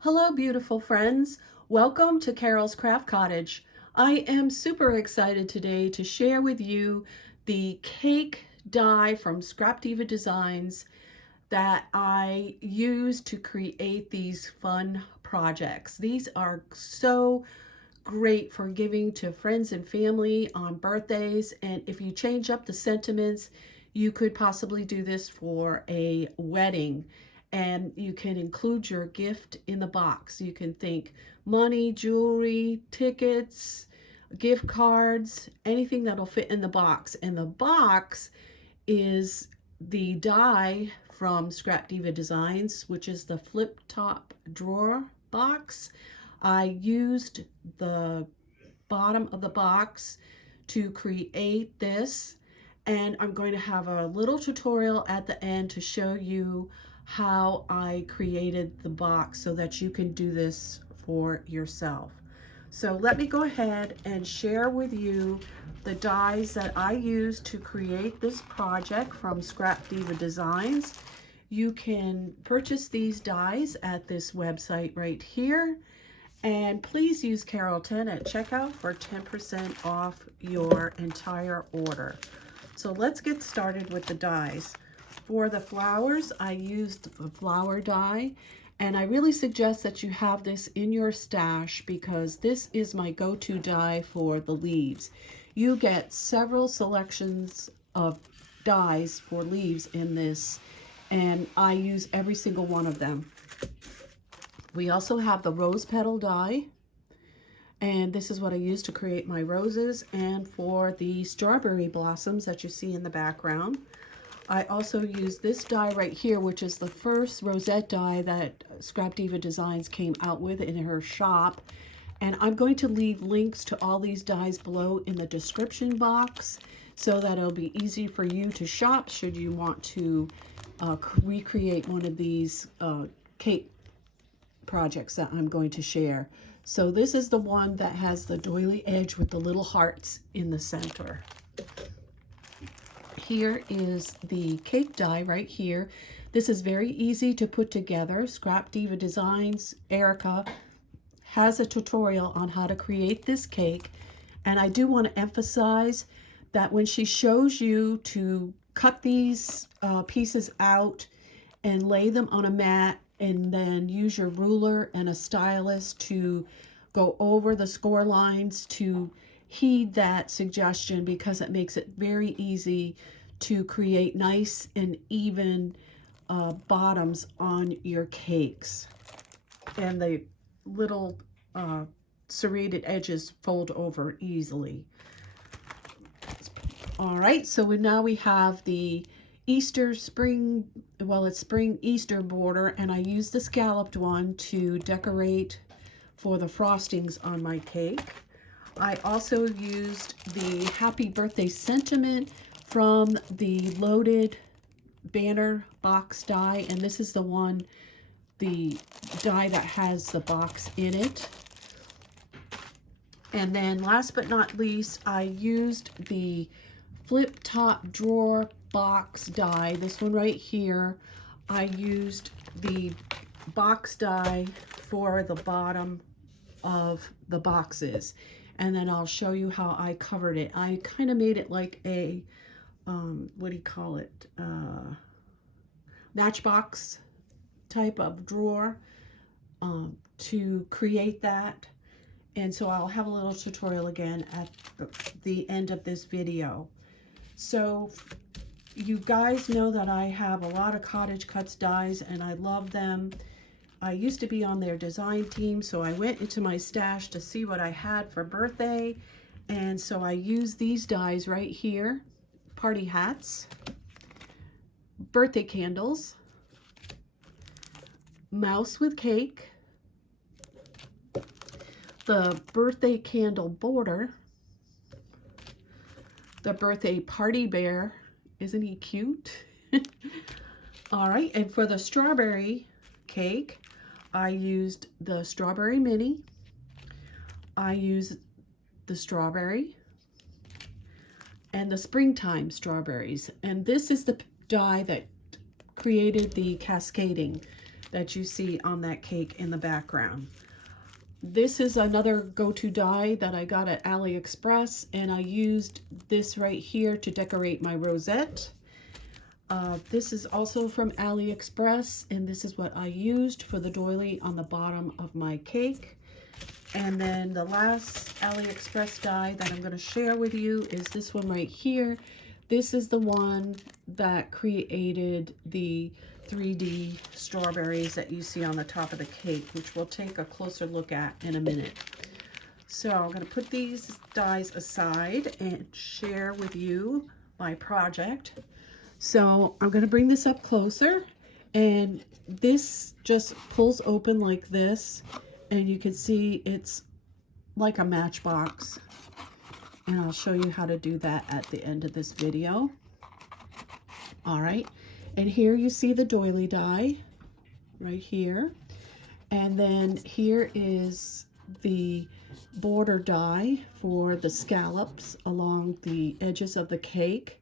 Hello, beautiful friends. Welcome to Carol's Craft Cottage. I am super excited today to share with you the cake die from Scrapdiva Designs that I use to create these fun projects. These are so great for giving to friends and family on birthdays, and if you change up the sentiments, you could possibly do this for a wedding, and you can include your gift in the box. You can think money, jewelry, tickets, gift cards, anything that'll fit in the box. And the box is the die from Scrapdiva Designs, which is the flip top drawer box. I used the bottom of the box to create this, and I'm going to have a little tutorial at the end to show you how I created the box so that you can do this for yourself. So let me go ahead and share with you the dies that I used to create this project from Scrapdiva Designs. You can purchase these dies at this website right here. And please use Carol 10 at checkout for 10% off your entire order. So let's get started with the dies. For the flowers, I used the flower die, and I really suggest that you have this in your stash because this is my go-to die for the leaves. You get several selections of dies for leaves in this, and I use every single one of them. We also have the rose petal die, and this is what I use to create my roses and for the strawberry blossoms that you see in the background. I also use this die right here, which is the first Rosette die that Scrapdiva Designs came out with in her shop. And I'm going to leave links to all these dies below in the description box so that it'll be easy for you to shop should you want to recreate one of these cake projects that I'm going to share. So this is the one that has the doily edge with the little hearts in the center. Here is the cake die right here. This is very easy to put together. Scrapdiva Designs, Erica, has a tutorial on how to create this cake. And I do want to emphasize that when she shows you to cut these pieces out and lay them on a mat, and then use your ruler and a stylus to go over the score lines, to heed that suggestion because it makes it very easy to create nice and even bottoms on your cakes. And the little serrated edges fold over easily. All right, so now we have the Easter spring, well, it's spring Easter border, and I used the scalloped one to decorate for the frostings on my cake. I also used the happy birthday sentiment from the loaded banner box die, and this is the one, the die that has the box in it. And then last but not least, I used the flip top drawer box die, this one right here. I used the box die for the bottom of the boxes, and then I'll show you how I covered it. I kind of made it like a what do you call it, Matchbox type of drawer to create that. And so I'll have a little tutorial again at the end of this video. So you guys know that I have a lot of Cottage Cuts dies and I love them. I used to be on their design team, so I went into my stash to see what I had for birthday. And so I used these dies right here: party hats, birthday candles, mouse with cake, the birthday candle border, the birthday party bear. Isn't he cute? All right, and for the strawberry cake, I used the strawberry mini. I used the strawberry and the springtime strawberries. And this is the die that created the cascading. that you see on that cake in the background. This is another go-to die that I got at AliExpress, and I used this right here to decorate my rosette. This is also from AliExpress, and this is what I used for the doily on the bottom of my cake. And then the last AliExpress die that I'm going to share with you is this one right here. This is the one that created the 3D strawberries that you see on the top of the cake, which we'll take a closer look at in a minute. So I'm going to put these dies aside and share with you my project. So I'm going to bring this up closer, and this just pulls open like this, and you can see it's like a matchbox, and I'll show you how to do that at the end of this video. All right, and here you see the doily die right here, and then here is the border die for the scallops along the edges of the cake.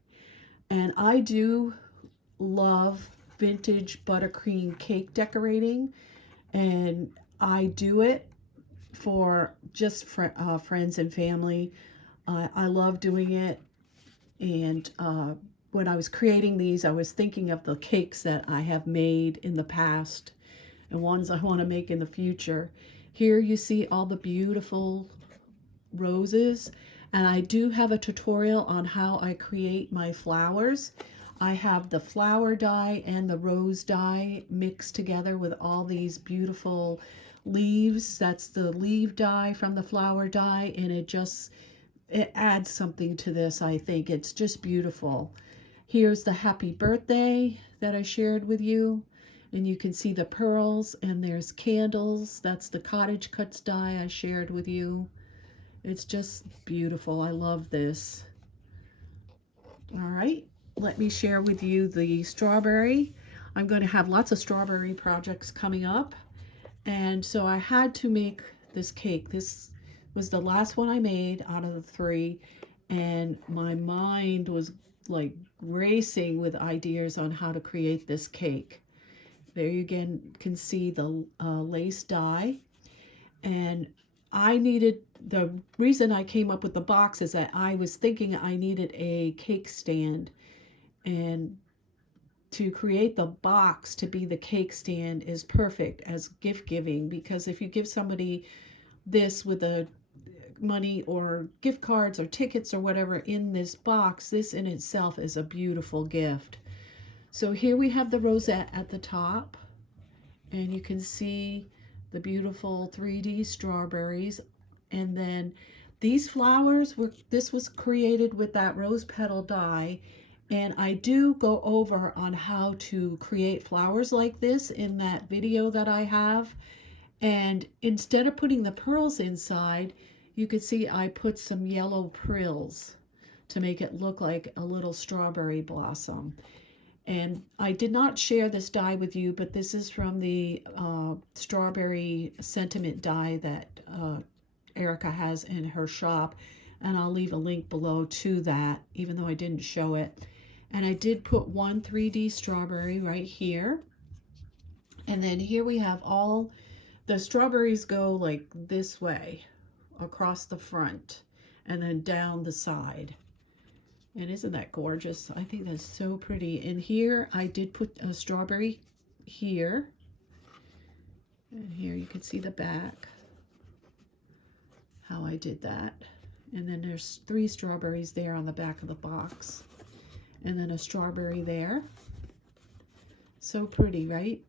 And I do love vintage buttercream cake decorating, and I do it for just friends and family. I love doing it, and when I was creating these, I was thinking of the cakes that I have made in the past and ones I want to make in the future. Here you see all the beautiful roses, and I do have a tutorial on how I create my flowers. I have the flower die and the rose die mixed together with all these beautiful leaves. That's the leaf die from the flower die, and it adds something to this. I think it's just beautiful. Here's the happy birthday that I shared with you, and you can see the pearls, and there's candles. That's the Cottage cuts die I shared with you. It's just beautiful. I love this. All right, let me share with you the strawberry. I'm going to have lots of strawberry projects coming up, and so I had to make this cake. This was the last one I made out of the 3, and my mind was like racing with ideas on how to create this cake. There you again can see the lace die, and the reason I came up with the box is that I was thinking I needed a cake stand, and to create the box to be the cake stand is perfect as gift giving, because if you give somebody this with a money or gift cards or tickets or whatever in this box, this in itself is a beautiful gift. So here we have the rosette at the top, and you can see the beautiful 3D strawberries. And then these flowers this was created with that rose petal die, and I do go over on how to create flowers like this in that video that I have. And instead of putting the pearls inside, you can see I put some yellow frills to make it look like a little strawberry blossom. And I did not share this die with you, but this is from the strawberry sentiment die that Erica has in her shop, and I'll leave a link below to that, even though I didn't show it. And I did put one 3D strawberry right here, and then here we have all the strawberries go like this way across the front and then down the side. And isn't that gorgeous? I think that's so pretty. And here I did put a strawberry here, and here you can see the back, how I did that. And then there's 3 strawberries there on the back of the box, and then a strawberry there. So pretty, right?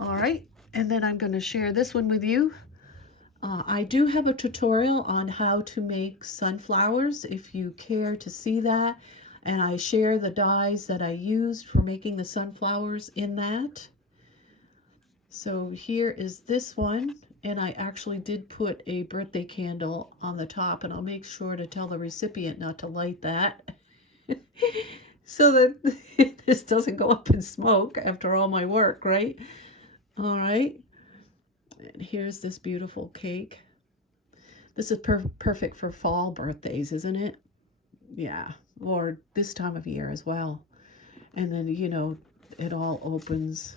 All right, and then I'm going to share this one with you. I do have a tutorial on how to make sunflowers if you care to see that, and I share the dies that I used for making the sunflowers in that. So here is this one, and I actually did put a birthday candle on the top, and I'll make sure to tell the recipient not to light that so that this doesn't go up in smoke after all my work, right? All right. And here's this beautiful cake. This is perfect for fall birthdays, isn't it? Yeah, or this time of year as well. And then, you know, it all opens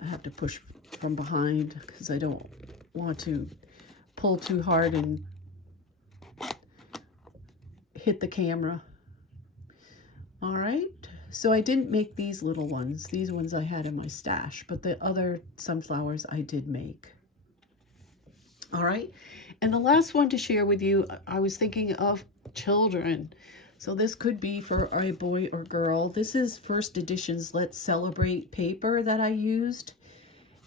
I have to push from behind because I don't want to pull too hard and hit the camera. All right, so I didn't make these little ones. These ones I had in my stash, but the other sunflowers I did make. All right, and the last one to share with you, I was thinking of children. So this could be for a boy or girl. This is First Edition's Let's Celebrate paper that I used.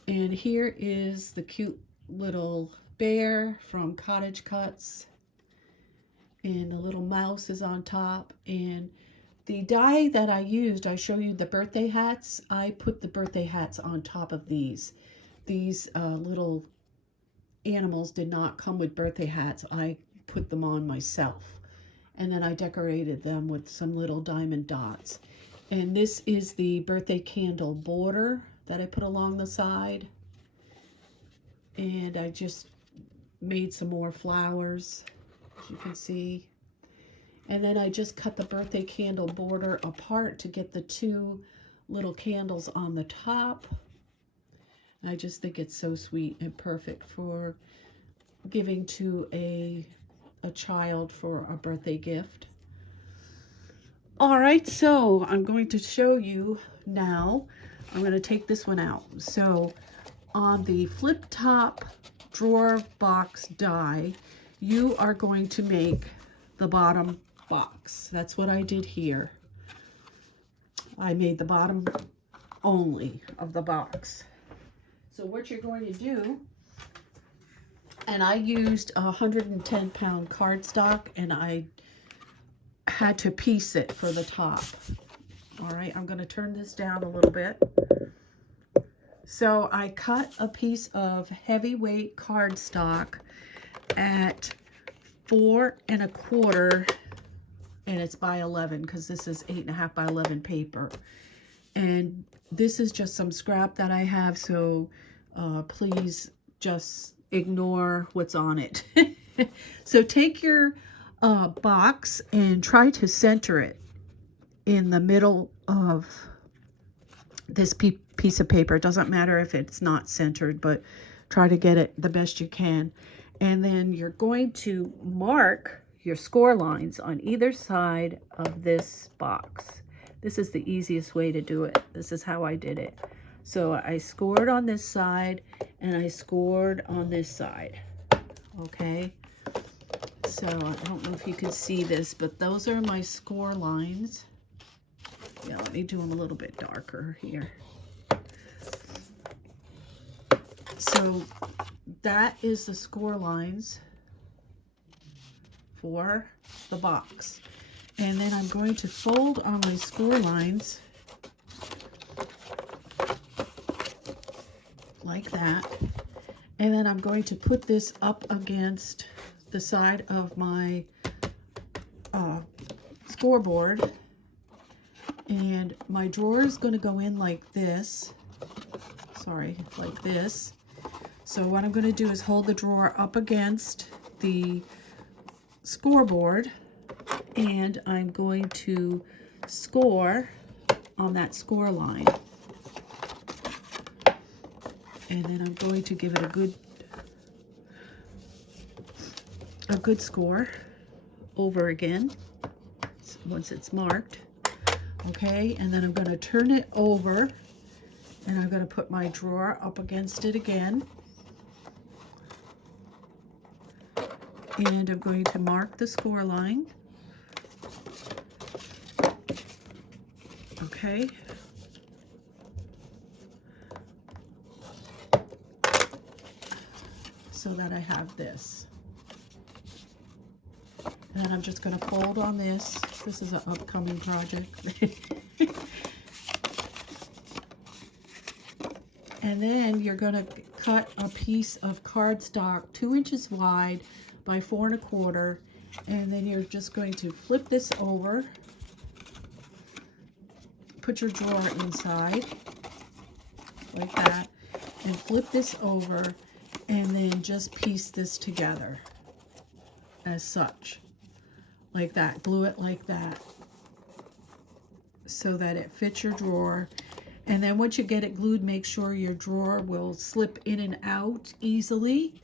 And here is the cute little bear from Cottage Cuts. And the little mouse is on top. And the die that I used, I show you the birthday hats. I put the birthday hats on top of these. These little animals did not come with birthday hats. I put them on myself. And then I decorated them with some little diamond dots. And this is the birthday candle border that I put along the side. And I just made some more flowers, as you can see. And then I just cut the birthday candle border apart to get the two little candles on the top. I just think it's so sweet and perfect for giving to a child for a birthday gift. All right, so I'm going to show you now. I'm going to take this one out. So on the flip top drawer box die, you are going to make the bottom box. That's what I did here. I made the bottom only of the box. So what you're going to do, and I used 110-pound cardstock, and I had to piece it for the top. All right, I'm going to turn this down a little bit. So I cut a piece of heavyweight cardstock at 4 1/4, and it's by 11 because this is 8.5 by 11 paper. And this is just some scrap that I have, so please just ignore what's on it. So take your box and try to center it in the middle of this piece of paper. It doesn't matter if it's not centered, but try to get it the best you can. And then you're going to mark your score lines on either side of this box. This is the easiest way to do it. This is how I did it. So I scored on this side and I scored on this side. Okay. So I don't know if you can see this, but those are my score lines. Yeah, let me do them a little bit darker here. So that is the score lines for the box. And then I'm going to fold on my score lines like that. And then I'm going to put this up against the side of my scoreboard. And my drawer is going to go in like this. Sorry, like this. So what I'm going to do is hold the drawer up against the scoreboard, and I'm going to score on that score line. And then I'm going to give it a good score over again once it's marked. Okay, and then I'm going to turn it over, and I'm going to put my drawer up against it again. And I'm going to mark the score line. Okay. So that I have this. And then I'm just going to fold on this. This is an upcoming project. And then you're going to cut a piece of cardstock 2 inches wide by 4 1/4, and then you're just going to flip this over, put your drawer inside like that, and flip this over, and then just piece this together as such, like that. Glue it like that so that it fits your drawer. And then once you get it glued, make sure your drawer will slip in and out easily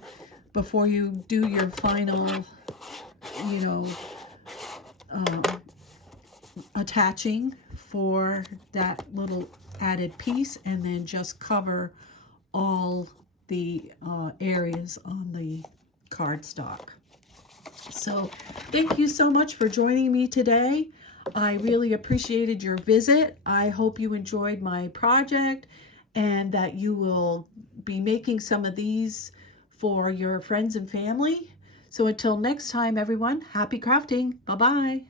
before you do your final, you know, attaching for that little added piece, and then just cover all the areas on the cardstock. So thank you so much for joining me today. I really appreciated your visit. I hope you enjoyed my project and that you will be making some of these for your friends and family. So until next time, everyone, happy crafting. Bye-bye.